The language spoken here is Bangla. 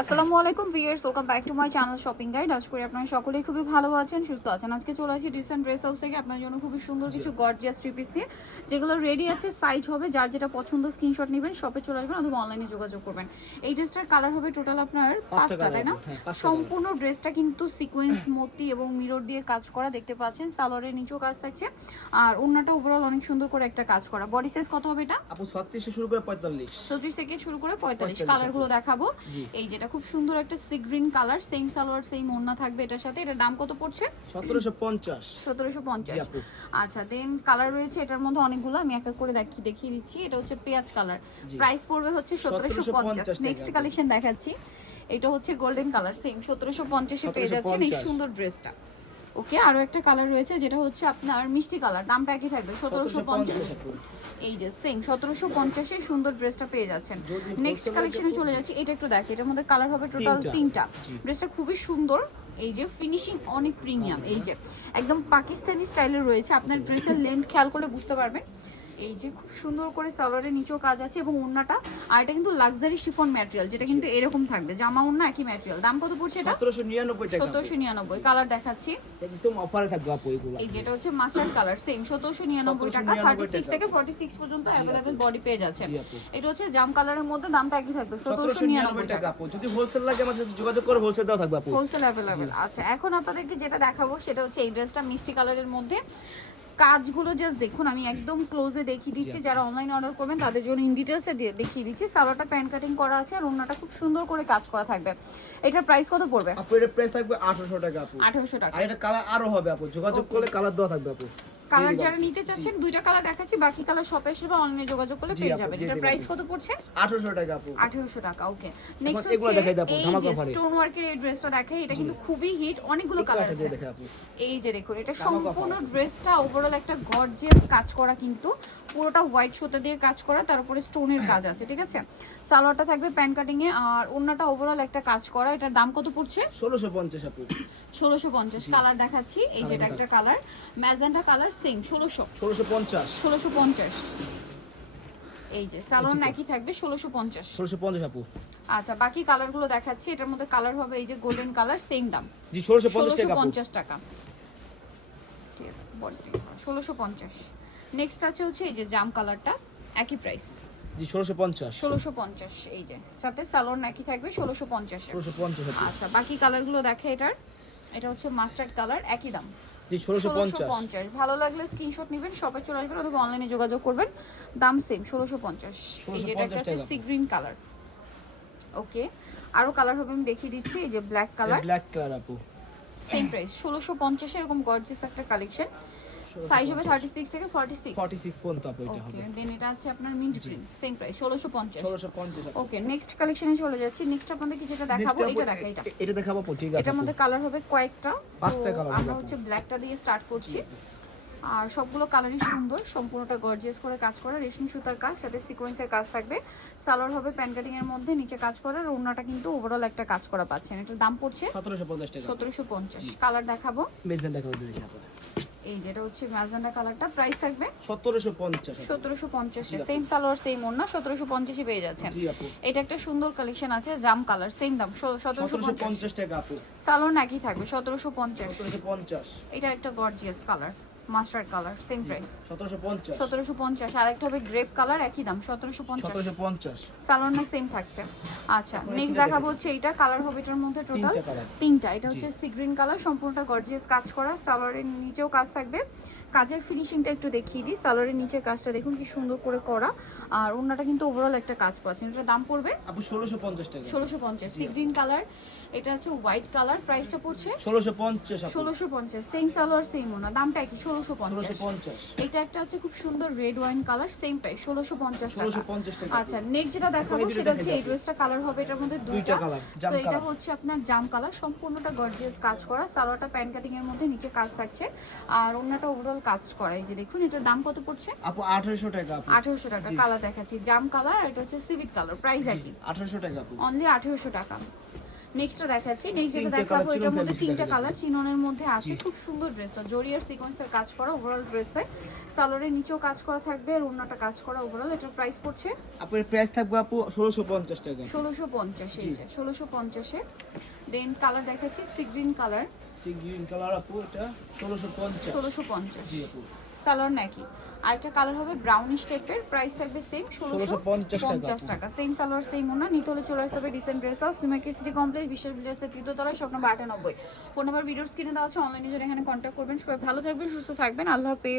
আসসালামু আলাইকুম viewers welcome back to my channel shopping guide আজ করি আপনারা সকলেই খুবই ভালো আছেন সুস্থ আছেন। আজকে চলে আসি রিসেন্ট ড্রেস হাউস থেকে। আপনার জন্য খুবই সুন্দর কিছু গর্জিয়াস থ্রি পিস দিয়ে যেগুলো রেডি আছে সাইজ হবে যার যেটা পছন্দ স্ক্রিনশট নেবেন শপে চলে আসবেন অথবা অনলাইনে যোগাযোগ করবেন। এই ড্রেসটার কালার হবে টোটাল আপনার পাঁচটা তাই না? হ্যাঁ, সম্পূর্ণ ড্রেসটা কিন্তু সিকোয়েন্স মতি এবং মিরর দিয়ে কাজ করা দেখতে পাচ্ছেন। সালোয়ারের নিচেও কাজ থাকছে। আর অন্যটা ওভারঅল অনেক সুন্দর করে একটা কাজ করা। বডি সাইজ কত হবে এটা? আপু ছত্রিশে শুরু করে পঁয়তাল্লিশ। চৌত্রিশ থেকে শুরু করে পঁয়তাল্লিশ। 45 কালারগুলো দেখাবো। এই এই যেটা খুব সুন্দর একটা sea green colour same salwar same ওড়না থাকবে এটার সাথে। এটার দাম কত পড়ছে? সতেরোশো পঞ্চাশ। সতেরোশো জি পঞ্চাশ আপু। আচ্ছা দেন কালার রয়েছে এটার মধ্যে অনেকগুলো আমি এক এক করে দেখি দেখিয়ে দিচ্ছি। এটা হচ্ছে পেঁয়াজ কালার প্রাইস পড়বে হচ্ছে সতেরোশো পঞ্চাশ। 1750 নেক্সট কালেকশন দেখাচ্ছি। এটা হচ্ছে গোল্ডেন কালার সেম সতেরোশো পঞ্চাশে পেয়ে যাচ্ছেন এই সুন্দর ড্রেসটা ওকে আরও একটা কালার রয়েছে যেটা হচ্ছে আপনার মিষ্টি কালার দামটা একই থাকবে সতেরোশো পঞ্চাশ। আপু এই যে সেম সতেরোশো পঞ্চাশে সুন্দর ড্রেসটা পেয়ে যাচ্ছেন। নেক্সট কালেকশনে চলে যাচ্ছি এটা একটু দেখ এটার মধ্যে কালার হবে টোটাল তিনটা। ড্রেসটা খুবই সুন্দর এই যে ফিনিশিং অনেক প্রিমিয়াম এই যে। একদম পাকিস্তানি স্টাইলে রয়েছে আপনার ড্রেসের লেন্থ খেয়াল করলে বুঝতে পারবেন। এই যে খুব সুন্দর করে সালোয়ারের নিচেও কাজ আছে এবং ওড়নাটা আর এটা কিন্তু লাক্সারি শিফন ম্যাটেরিয়াল যেটা কিন্তু এরকম থাকবে। জামা ওড়না একই ম্যাটেরিয়াল দাম কত পড়ছে এটা? সতেরোশো নিরানব্বই টাকা। আপু। সতেরোশো নিরানব্বই। কালার দেখাচ্ছি। একদম অফারে থাকবে আপু এগুলো। এই যেটা হচ্ছে মাস্টার্ড কালার সেম সতেরোশো নিরানব্বই টাকা 1799 থার্টি সিক্স থেকে ফর্টি সিক্স পর্যন্ত অ্যাভেলেবেল বডি পেয়ে আপু। এটা হচ্ছে জাম কালারের মধ্যে দামটা একই থাকবে সতেরোশো সতেরোশো নিরানব্বই নিরানব্বই টাকা। টাকা আপু। যদি হোলসেল লাগে আমার সাথে যোগাযোগ করে হোলসেল দেওয়া থাকবে আপু। হোলসেল অ্যাভেলেবেল আচ্ছা এখন আপনাদেরকে যেটা দেখাবো সেটা হচ্ছে এই ড্রেসটা মিষ্টি কালারের মধ্যে। কাজগুলো জাস্ট দেখুন আমি একদম ক্লোজে দেখিয়ে দিচ্ছি যারা অনলাইন অর্ডার করবেন তাদের জন্য ইন ডিটেলসে দেখিয়ে দিচ্ছি। সালোয়ারটা প্যান কাটিং করা আছে আর ওনাটা খুব সুন্দর করে কাজ করা থাকবে। এটার প্রাইস কত পড়বে? আপু এটা প্রাইস থাকবে আঠারোশো টাকা আপু। আঠেরোশো টাকা। আর এটা কালার আরও হবে আপু। যোগাযোগ করলে কালার দেওয়া থাকবে আপু। কালার যারা নিতে চাচ্ছেন দুইটা কালার দেখাচ্ছি বাকি কালার শপে এসে বা অনলাইনে যোগাযোগ করলে পেয়ে যাবেন। এটার প্রাইস কত পড়ছে? আঠারোশো টাকা আপু। আঠেরোশো টাকা ওকে নেক্সট হচ্ছে দেখাই দাও, ধামাকা offer-এ। স্টোন ওয়ার্কের এই ড্রেসটা দেখাই এটা কিন্তু খুবই হিট অনেকগুলো কালার আছে। এই যে দেখুন এটা সম্পূর্ণ ড্রেসটা ওভারঅল একটা গর্জিয়াস কাজ করা কিন্তু পুরোটা হোয়াইট সুতা দিয়ে কাজ করা তার উপরে স্টোনের কাজ আছে ঠিক আছে? সালোয়ারটা থাকবে প্যান কাটিং এ আর ওড়নাটা ওভারঅল একটা কাজ করা এটার দাম কত পড়ছে? ষোলোশো পঞ্চাশ আপু। ষোলোশো পঞ্চাশ কালার দেখাচ্ছি এই যে এটা একটা কালার ম্যাজেন্টা কালার সেম ষোলোশো। ষোলোশো পঞ্চাশ। ষোলোশো পঞ্চাশ। এই যে সালোয়ার একই থাকবে ষোলোশো পঞ্চাশ। ষোলোশো পঞ্চাশ আপু। আচ্ছা বাকি কালারগুলো দেখাচ্ছি। এটার মধ্যে কালার হবে এই যে গোল্ডেন কালার সেম দাম। জি ষোলোশো পঞ্চাশ টাকা ষোলোশো পঞ্চাশ নেক্সট আছে হচ্ছে এই যে জাম কালারটা একই প্রাইস জি ষোলোশো পঞ্চাশ। ষোলোশো পঞ্চাশ এই যে। সাথে সালোয়ার একই থাকবে ষোলোশো পঞ্চাশে ষোলোশো পঞ্চাশ আপু। আচ্ছা বাকি কালারগুলো দেখে এটার। এটা হচ্ছে মাস্টার্ড কালার একই দাম। জি ষোলোশো ষোলোশো পঞ্চাশ। পঞ্চাশ ভালো লাগলে স্ক্রিনশট নেবেন শপে চলে আসবেন অথবা অনলাইনে যোগাযোগ করবেন। দাম সেম ষোলোশো পঞ্চাশ। এই যেটা একটা 1650 হচ্ছে সি গ্রিন কালার ওকে আরও কালার হবে আমি দেখিয়ে দিচ্ছি এই যে ব্ল্যাক কালার ব্ল্যাক কালার আপু। সেম প্রাইস ষোলোশো পঞ্চাশে এরকম গর্জিয়াস একটা কালেকশন সাইজ হবে থার্টি সিক্স থেকে ফর্টি সিক্স ফর্টি সিক্স পর্যন্ত আপু এটা হবে। দেন এটা আছে আপনার মিন্ট গ্রিন সেম প্রাইস ষোলোশো পঞ্চাশ। ষোলোশো পঞ্চাশ আপু। ওকে নেক্সট কালেকশনে চলে যাচ্ছি। নেক্সট আপনাদেরকে যেটা দেখাবো এটা দেখা এটা। এটা দেখাবো ঠিক আছে এটার মধ্যে কালার হবে কয়েকটা। পাঁচটা হবে আমরা হচ্ছে ব্ল্যাকটা দিয়ে স্টার্ট করছি। আর সবগুলো কালারই সুন্দর সম্পূর্ণটা গর্জিয়াস করে কাজ করা রেশমি সুতার কাজ সাথে সিকোয়েন্সের কাজ থাকবে। সালোয়ার হবে প্যান কাটিং এর মধ্যে নিচে কাজ করা আর ওড়নাটা কিন্তু ওভারঅল একটা কাজ করা পাচ্ছেন। এটার দাম পড়ছে সতেরোশো পঞ্চাশ টাকা। সতেরোশো পঞ্চাশ। কালার দেখাবো। মেজেন্টা কালার দেখি এই যেটা হচ্ছে ম্যাজেন্ডা কালারটা। প্রাইস থাকবে সতেরোশো পঞ্চাশ আপু। সতেরোশো পঞ্চাশে সেম সালোয়ার সেম ওড়না সতেরোশো পঞ্চাশে পেয়ে যাচ্ছেন। এটা একটা সুন্দর কালেকশন আছে জাম কালার সেম দাম সতেরোশো সতেরোশো পঞ্চাশ। পঞ্চাশ টাকা আপু। সালোয়ার একই থাকবে সতেরোশো পঞ্চাশ। সতেরোশো পঞ্চাশ। এটা একটা gorgeous colour mustard colour same price সতেরোশো পঞ্চাশ। সতেরোশো পঞ্চাশ আর একটা হবে গ্রেপ কালার একই দাম সতেরোশো পঞ্চাশ। সতেরোশো সালোয়ার না সেম থাকছে। আচ্ছা নেক্সট দেখাবো হচ্ছে এইটা কালার হবে এটার মধ্যে টোটাল তিনটা এটা হচ্ছে সি গ্রিন কালার সম্পূর্ণটা গর্জিয়াস কাজ করা সালোয়ারের নিচেও কাজ থাকবে। কাজের ফিনিশিংটা একটু দেখিয়ে দিই সালোয়ারের নিচের কাজটা দেখুন কি সুন্দর করে করা। আর ওনাটা কিন্তু ওভারঅল একটা কাজ পাচ্ছেন এটার দাম পড়বে আপু ষোলোশো পঞ্চাশ টাকা। ষোলোশো পঞ্চাশ সি গ্রিন কালার এটা হচ্ছে হোয়াইট কালার প্রাইসটা পড়ছে ষোলোশো পঞ্চাশ আপু। ষোলোশো পঞ্চাশ সেম সালোয়ার সেম ওনা দামটা কি ষোলোশো পঞ্চাশ ষোলোশো পঞ্চাশ। এটা একটা আছে খুব সুন্দর red wine colour same price ষোলোশো পঞ্চাশ আচ্ছা নেক্সট যেটা দেখাবো সেটা হচ্ছে এই ড্রেসটা কালার হবে এটার মধ্যে দুইটা তো এটা হচ্ছে আপনার জাম কালার সম্পূর্ণটা গর্জিয়াস কাজ করা। সালোয়ারটা প্যান কাটিং এর মধ্যে নিচে কাজ থাকছে। আর অন্যটা ওভারঅল কাজ করা এই যে দেখুন এটার দাম কত পড়ছে? আপু আঠারোশো টাকা আপু। টাকা কালার দেখাচ্ছি। জাম কালার এটা হচ্ছে সিভিট কালার প্রাইস একই। আঠারোশো টাকা আপু। অনলি আঠেরোশো টাকা। নেক্সটটা দেখাচ্ছি। নেক্সট যেটা দেখাবো এটার মধ্যে তিনটা কালার চিননের মধ্যে আছে। খুব সুন্দর ড্রেস জরিয়ার সিকোয়েন্সের কাজ করা ওভারঅল ড্রেসে সালোয়ারের নিচেও কাজ করা থাকবে আর অন্যটা কাজ করা ওভারঅল এটার প্রাইস পড়ছে আপনার প্রাইস থাকবে আপু ষোলোশো পঞ্চাশ টাকা। ষোলোশো পঞ্চাশ এই যে ষোলোশো পঞ্চাশে। দেন কালার দেখাচ্ছি sea green colour. Sea green colour আপু এটা ষোলোশো পঞ্চাশ। ষোলোশো পঞ্চাশ। জি আপু। সালোয়ার নাকি? আরেকটা কালার হবে ব্রাউনিশ টাইপের প্রাইস থাকবে সেম ষোলোশো 1650 টাকা। সেম সালোয়ার সেম ওনা নিতে হলে চলে আসতে হবে decent dress house New Market city complex বিশাল বিলাসের তৃতীয়তলায় স্বপ্ন আটানব্বই। ফোন নাম্বার ভিডিওর স্ক্রিনে দেওয়া আছে অনলাইনে জন্য এখানে কন্ট্যাক্ট করবেন। সবাই ভালো থাকবেন সুস্থ থাকবেন। আল্লাহ হাফেজ।